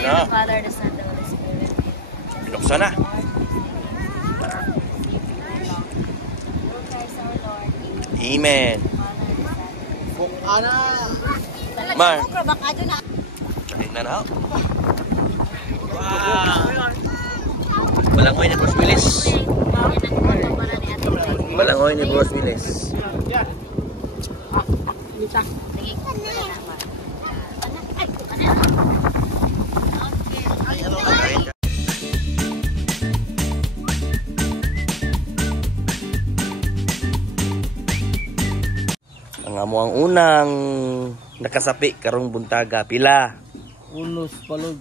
the Father, the Son, the Holy Spirit. Binuksan na. Amen. Mar. Kaling na na. Wow. Malangoy ni Bruce Willis. Malangoy ni Bruce Willis. Ang amo ang unang nakasapi karong buntaga pila. Unos palog.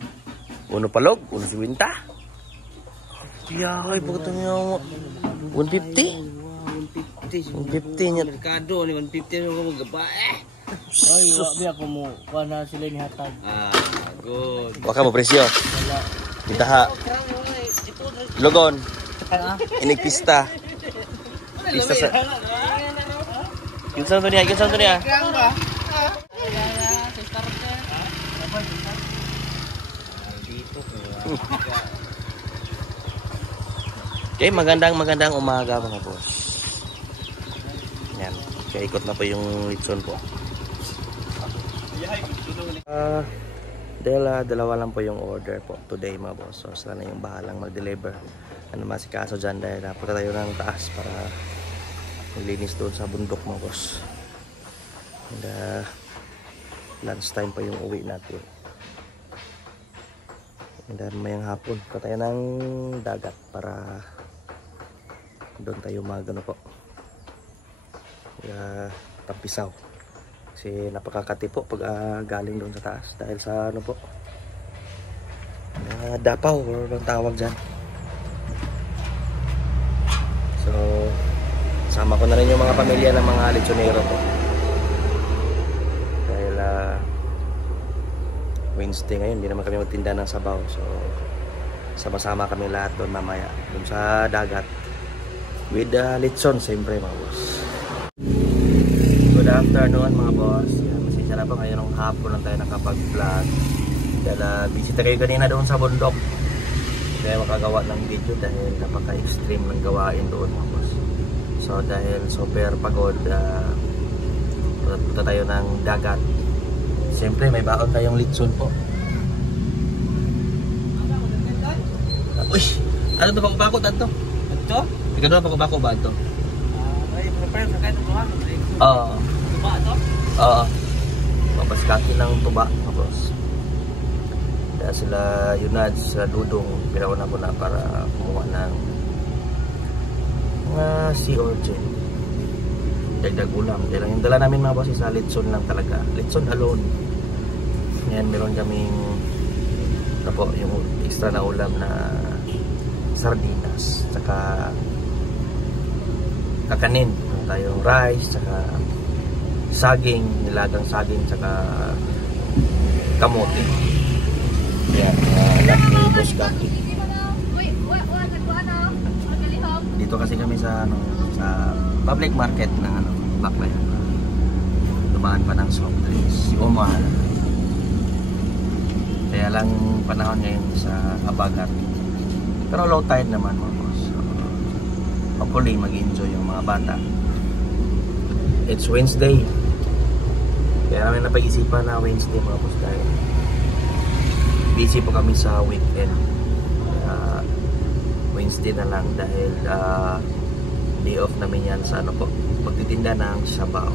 Uno palog, uno 50. Yahay, pagkatong nyo 150? 150 niya. Merkado ni 150 mo mo gabae. Ay, wabi ako mo kuana sila ni hatag. Good. Waka mo presyo. Kita ha. Logon. Inig pista. Pista sa. Kinsan to niya, kinsan to niya. Okay, magandang umaga mga boss. Yan, kaya ikot na po yung litson po. Dalawa lang po yung order po today mga boss. So sila na yung bahalang mag-deliver. Ano masikaso dyan dahil napunta tayo ng taas para maglinis doon sa bundok mga boss. And lunch time pa yung uwi natin. And mayang hapon pa tayo ng dagat para doon tayo magano po. Tampisaw. Kasi napakakati po pag galing doon sa taas dahil sa ano po. Dapaw or bang tawag dyan. So sama ko na rin yung mga pamilya ng mga lechonero po. Dahil Wednesday ngayon, hindi naman kami magtinda ng sabaw. So sama-sama kami lahat doon mamaya doon sa dagat with lechon siyempre mga boss. Good afternoon mga boss. Yan, masensya na po ngayon ng hapon lang tayo nakapag-vlog. Dahil busy tayo kanina doon sa bundok. Hindi tayo makagawa ng video dahil napaka-extreme ng gawain doon mga boss. So dahil super pagod, punta tayo ng dagat. Siyempre may baon tayong litson po. Uy! Ano ito pakubakot? Ano ito? Ito? Ikaw doon pakubako ba ito? Ay, prepare sa kahit tuba. Oo. Tuba ito? Oo. Papaskati ng tuba tapos kaya sila Yunad, sila Dudong pinauna ko na para kumuha ng mga sea urchin, dagdag ulam. Dahil yung dala namin mga boss isa litson lang talaga, litson alone. Yan, meron kaming na po yung extra na ulam na sardinas tsaka kakanin, tayong rice tsaka saging, nilagang saging tsaka kamote. Yan, lahat ni Boss Gaki. Dito kasi kami sa ano, sa public market ng ano, Baclayan. Dumaan pa ng soft drinks, Omar. Kaya lang panahon ngayon sa Abagat. Pero low tide naman mga boss. So, hopefully mag-enjoy yung mga bata. It's Wednesday. Kaya namin napag-isipan na Wednesday mga boss dahil busy po kami sa weekend. Wednesday na lang dahil day off namin yan sa ano po, pagtitinda ng sabaw.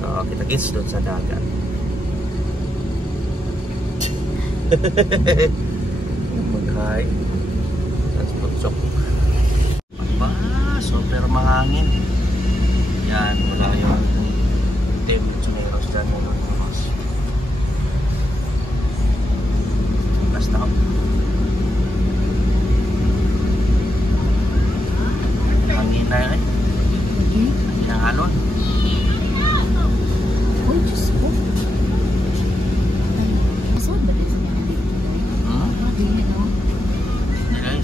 So kita-kits doon sa dagat. Mag-hi. Transport pa, super mahangin. Yan, wala yung team meron dyan na lang mas. Basta ako. Hangin na yun eh. Hangin ang alon. Oh, Diyos ko. Saan ba rin siya?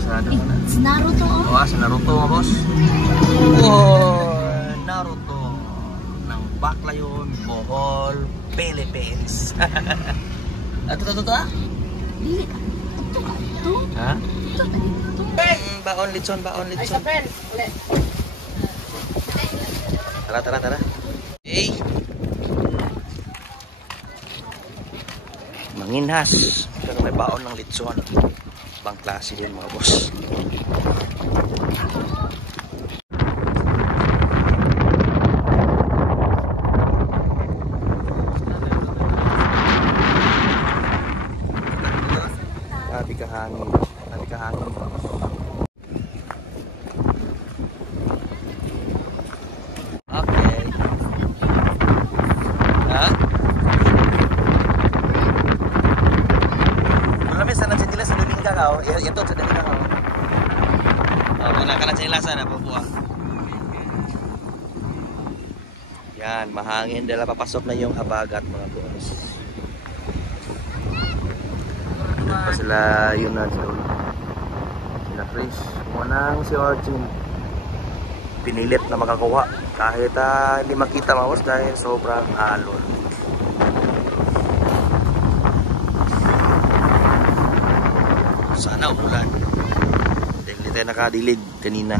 Sarado mo na. It's Naruto oh. Oo, sa Naruto mga boss. Oh, Naruto ng Baclayan, Bohol, Philippines. Ito ah. Dili ka. Ito ka dito. Ha? Ito ka dito. Baon litson, baon litson. Tara, tara, tara. Hey! Manginhas. Pero may baon ng litson. Ibang klase din mga boss. Grabe kahangin. Grabe kahangin. Okay. Ha? Marami sana sila sa Lulingga ka. Ito sa Lulingga ka. Wala ka na sa ilasa na pabuha. Yan, mahangin dahil papasok na yung habagat mga boss. Pa sila yun na sila Chris. Munang si Arjun. Pinilit na makakuha kahit hindi makita mga boss dahil sobrang alon. Sana umulan dahil hindi tayo nakadilig kanina.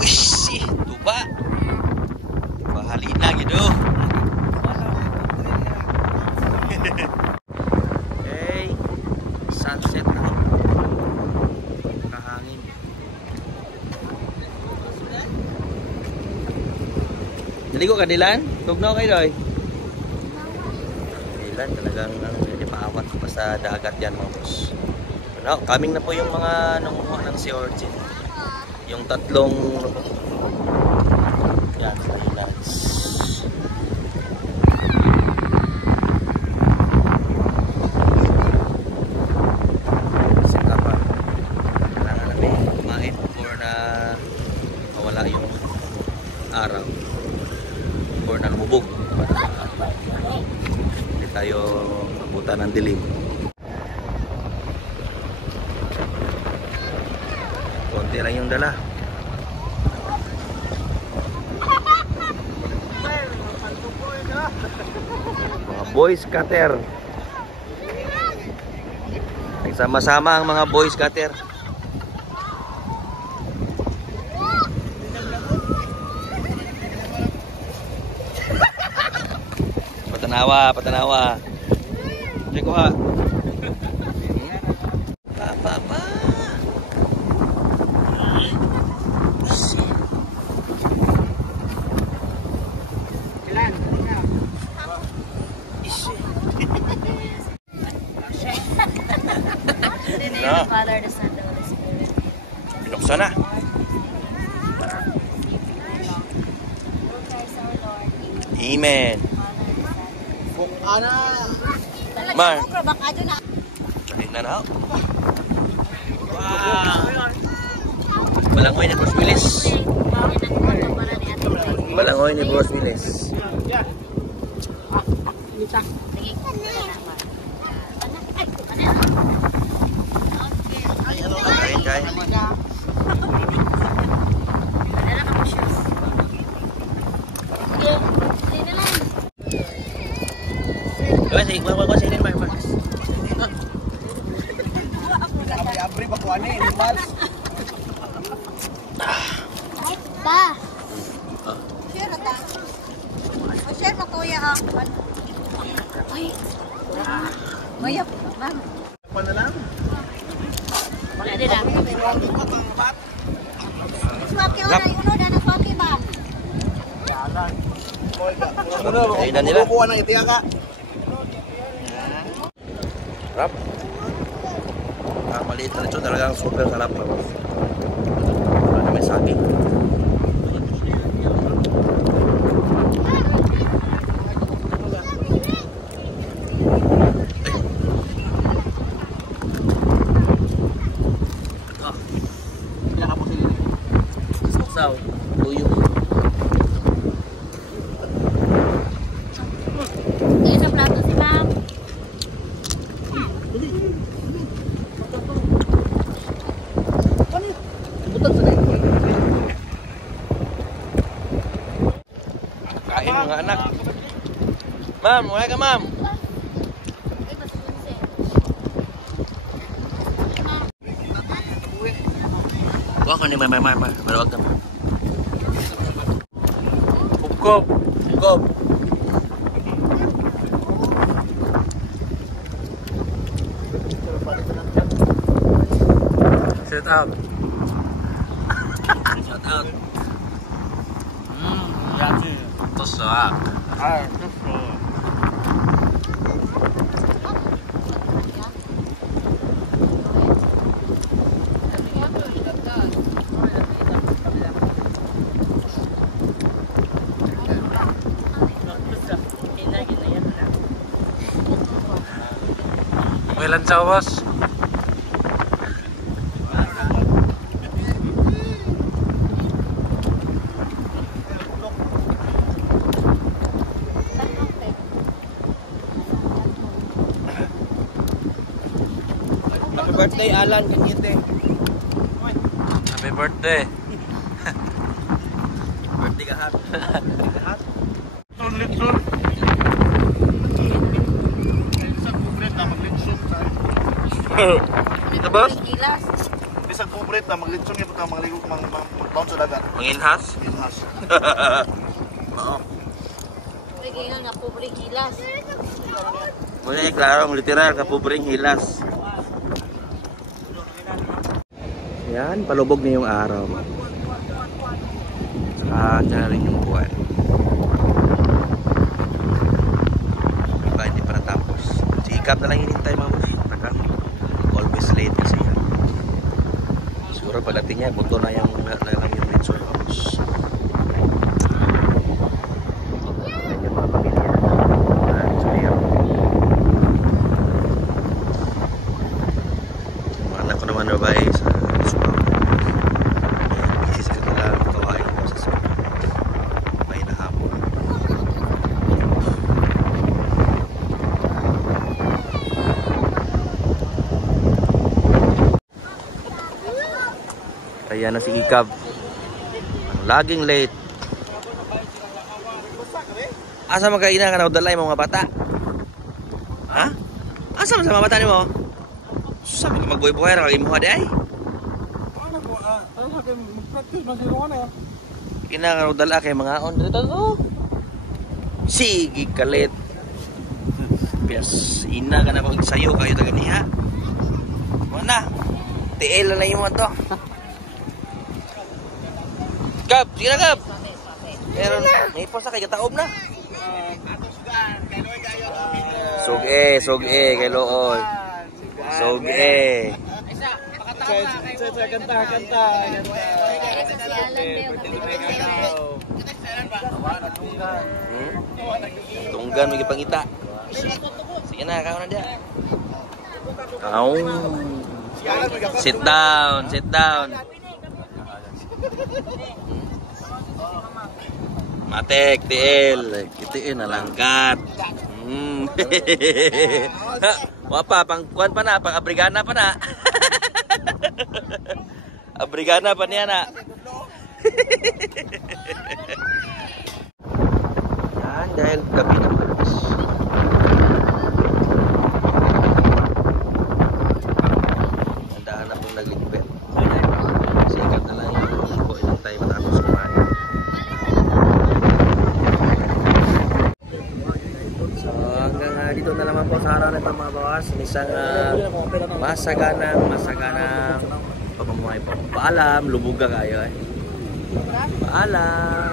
Uish! Tuba! Bahalina gitu. Okay, sunset na. Kahangin. Naligo ka Dilan? Tugnaw kayo doy. Dilan talagang hindi paawat pa sa dagat yan mga boss. Now, coming na po yung mga nangunguha ng Sea Urchin. Yung tatlong yan sa islands. Araw or nalubog hindi tayo mabutan ng dilim. Konti lang yung dala. Mga boy scatter, nagsama-sama ang mga boy scatter. Patanawa. Hindi ko ha. Pa. Ilan? No. Father, the Son, the Holy Spirit. Binuksan na. Amen. Mar. Kain na na. Wow. Balangoy ni Bruce Willis. Balangoy ni Bruce Willis. Kain. Kasi ikuha ko sinin ba? Abri pa ko ani, lipas. Pa. Share ta. Share mo kuya ah. Ay. Mayap, ma'am. Pa na lang. Wala din lang. Swaki uno na swaki ba? Kainan nila. Kuha na itiya ka. Sarap. Maliit na ito talagang super sarap. May saging. Saw, tuyo. Isang plato si ma'am. Kain mga anak. Ma'am, wala ka ma'am. Kuha ko ni may maluwag ka. Pupkop. Pupkop. Shout out. Shout out. Yaki. Tosak. May lansaw, boss. Happy birthday, Alan Kanyete. Happy birthday. Birthday kahat. Litson. Ito, boss? Gilas. Bisag pobret na maglitsong yung maligo mag-bounce sa dagat. Manginhas? Inhas. Oo. Sige nga pobre gilas. Muna klaro, literal, kapubring hilas. Yan, palubog na yung araw. Saka dyan na rin yung buwan. Diba, hindi pa natapos. Sikap na lang hinintay, mamos. Always late kasi yan. Siguro pagdating niya, buto na yung litson, mamos. Yan yung mga pamilya. Mga anak ko naman na ba sa Subaw. Isis ko na lang kawain ko sa Subaw. May nahapon. Ayan na si Ikab. Ang laging late. Asa magkaina ka na udalay mga bata? Ha? Asa sa mga bata ni mo? Sabi ka magbuhay-buhay ra kay mo hadi ay. Kina ka udala kay mga on dito to. Sige kalit. Yes, ina ka na kung sayo kayo taga niya. Wala. TL na yung to. Kap, sige na Kap. Meron, may posa kay kataob na. Suge, kay Loon. Suge. Kanta. Tunggan may pangita. Sige na, kau na dia. Kau. Sit down. Matek, TL. Kitiin na langkat. Wapa, pang kuan pa na, pang abrigana pa na. Abrigana pa niya na. Yan, dahil gabi na mas. Nandahan na pong nagligpit. Sikat na lang yung ibo ilang tayo matapos kumain. So hanggang dito na naman po sa araw na ito mga bawas. Isang masaganang pamumuhay po. Paalam, lubuga kayo eh. Paalam.